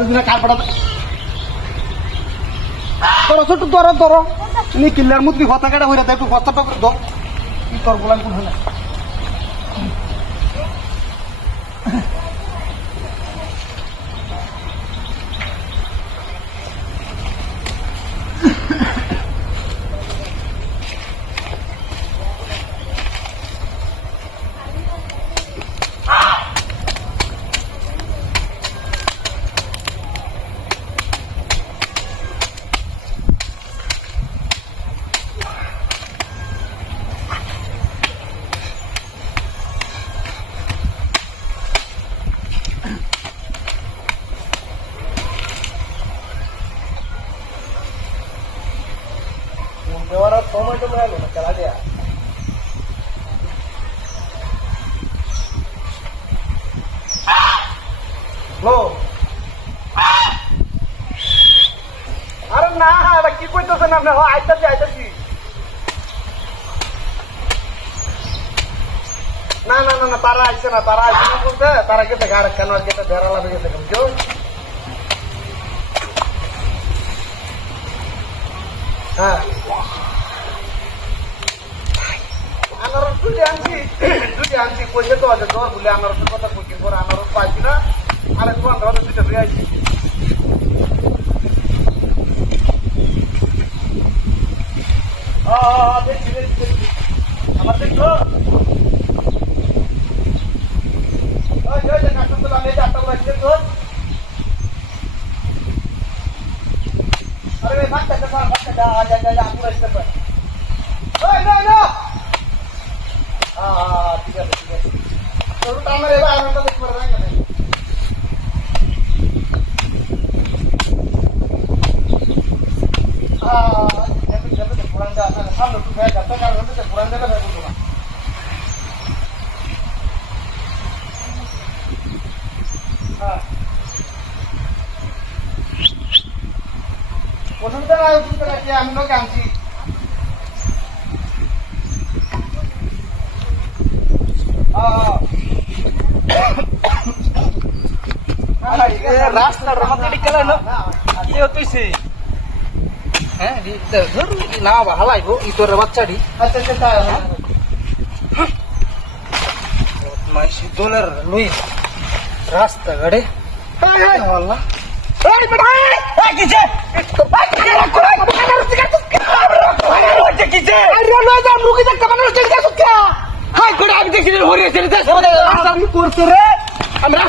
দিনে কার পড়া তোর ছোট তোর নি কিল্লার মধ্যে হতা কাটা হইরা একটু কষ্টটা করে দাও কি তোর বলান কোন না দেওয়ার সময় তো হলো না চালা দেয়া আরে না এটা কি কইতেছেন আপনি আইতাছি না না না না তারা আসছে না তারা আসছে না বলতে তারা গেছে গাড়ি কেন গেছে বেড়া লাগে গেছে কেউ হ্যাঁ আনারস দুটি আনছি কইছে তো আছে তোর বলে আনারসের কথা কইছি পরে আনারস পাইছি না আরে তোমার ধরে দুটো ফিরে আইছি দেখছি আমার দেখছো কাস্টমার আমি চারটা বলছি তো अरे भाग जा आपको रास्ते पर ओए नो हां ठीक है तो टाइम रे बा हम तो देख रहे हैं हां जब पुराना जाना हम लोग क्या करते हैं हम तो पुराना जगह है बोलूंगा हां অসুবিধা নাই অসুবিধা নাই আমি লোক আনছি রাস্তার মধ্যে নিকলে কি হইছে হ্যাঁ ধর না ভালাইবো ই তোর বাচ্চাটি আচ্ছা আচ্ছা মাইসি দোলের লই রাস্তা গাড়ি আল্লাহ এই বেটা এই কিছে আমি